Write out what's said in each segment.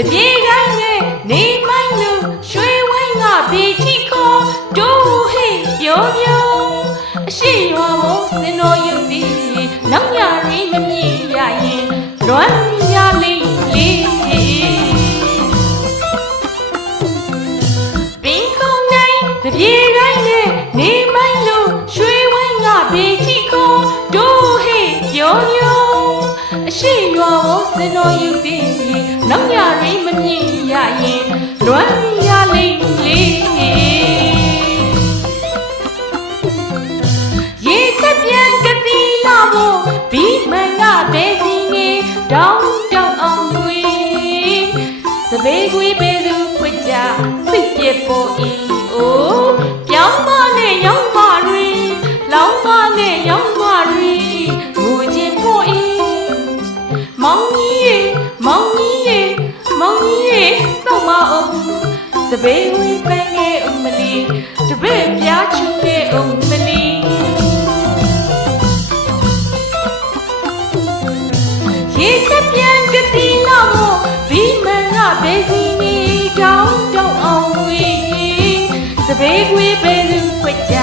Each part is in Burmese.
တပြေကိုင်းနဲ့နေမိုင်းလို့ရွှေဝိုင်းကဘေးထိခေါ်ဒိုးဟေးပြောပြောအရှိရွာဘုံစင်တော်ယူသည်နောက်ရရင်မမြင်ရရင်လွမ်းရလေးလေးပင်ခုံနိုင်တပြေကိုင်းနဲ့နေမိုင်းလို့ရွှေဝိုင်းကဘေးထိခေါ်ဒိုးဟေးပြောပြောအရှိရွာဘုံစင်တော်ယူသည်နောက်ရရင်မမြင်ရရင်လွမ်းရလေးလေးရေခက်ပြန်ကတိလာမို့ဘီမန်ကပဲစီငယ်တောင်းတောင်းအောင်ဝေးစပယ်ကွေးပဲသူခွေကြစိတ်ပြပေါ်ဤအိုးပြောင်းမနဲ့ရောင်းမတွေလောင်းမနဲ့ရောင်းမတွေငိုခြင်းပေါ်ဤမောင်ကြီးမောင်ကြီးမောင်ကြီးစောက်မအောင်စပယ်ဝေးပန်းငယ်ဦးမလီတပည့်ပြားချူငယ်ဦးမလီရေခက်ပြန်ကတိလာမို့ဘီမန်ကပဲစီနေတောင်းတောင်းအောင်ဝေးစပယ်ကွေးပဲသူခွက်ကြ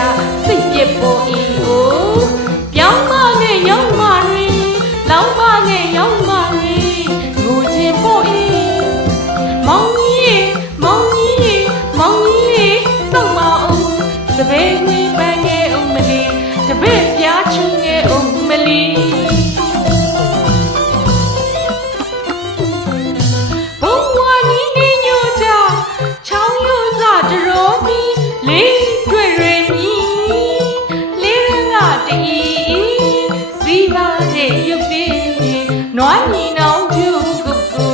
စိတ်ပြပေါ်ဤအိုးပြောင်းမနဲ့ရောင်းမတွေလောင်းမနဲ့ရောင်းမတွေငိုခြင်းပေါ်ဤမောင်ကြီးမောင်ကြီးမောင်ကြီးစောက်မအောင်စပယ်ကွေးပန်းငယ်ဦးမလီတပည့်ပြားချူငယ်ဦးမလီနွားညီနောင်ကျူကုကု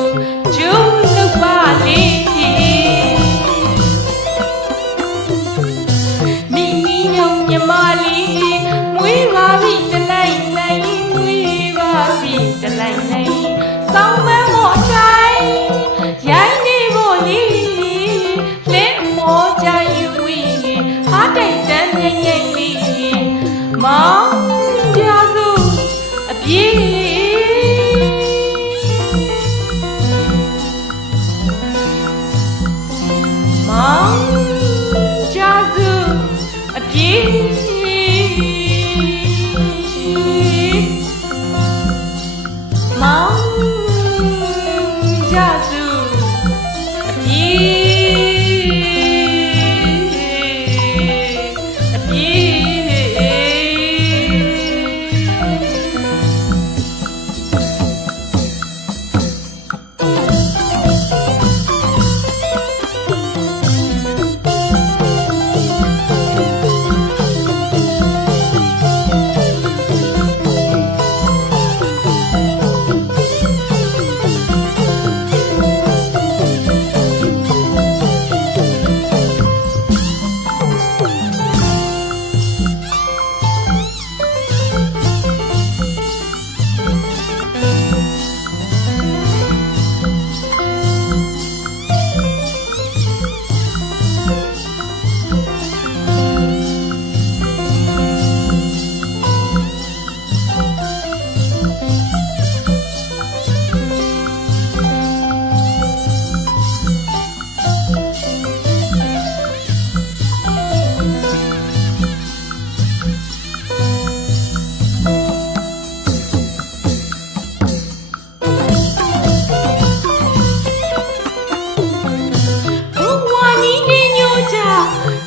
ကျူလုပါလေးမိမိညောင်မြမလေးမွေးပါပြီတလိုက်လိုက်မွေးပါပြီတလိုက်လိုက်စောင်းမမော့တိုင်းရိုင်းနေဖို့လေးလက်မောကြယူဝီဟာတိုက်တန်းငိမ့်ငိမ့်လေးမောင်ကြစုအပြေးမောင်ကြစုအပြေးမောင်ကြစုအပြေးအပြေး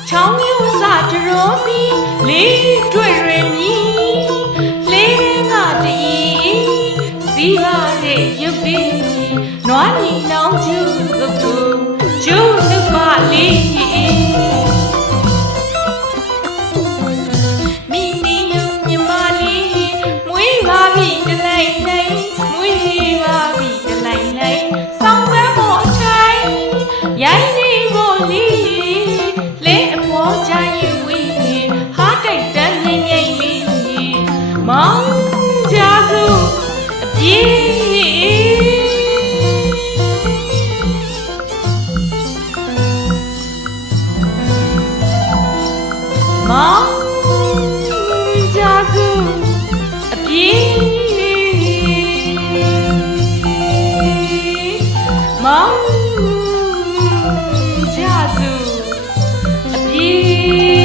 ချောင်းယူစာတရောစီလေးတွေ့ရမည်လေးငါတည်စီပါရဲ့ရုပ်တည်နွားညီနောင်ကျူကုကုကျူလုပါလေးမိမိယုံမြမလေးမွေးပါပြီတလိုက်လိုက်မွေးပါပြီတလိုက်လိုက်စောင်းပဲမော့ထိုင်ရိုင်းနေဖို့လေးကြယူဝီဟာတိုက်တန်းငိမ့်ငိမ့်လေးမောင်ကြစုအပြေးမောင်ကြစုအပြေး မောင်ကြစုအပြေ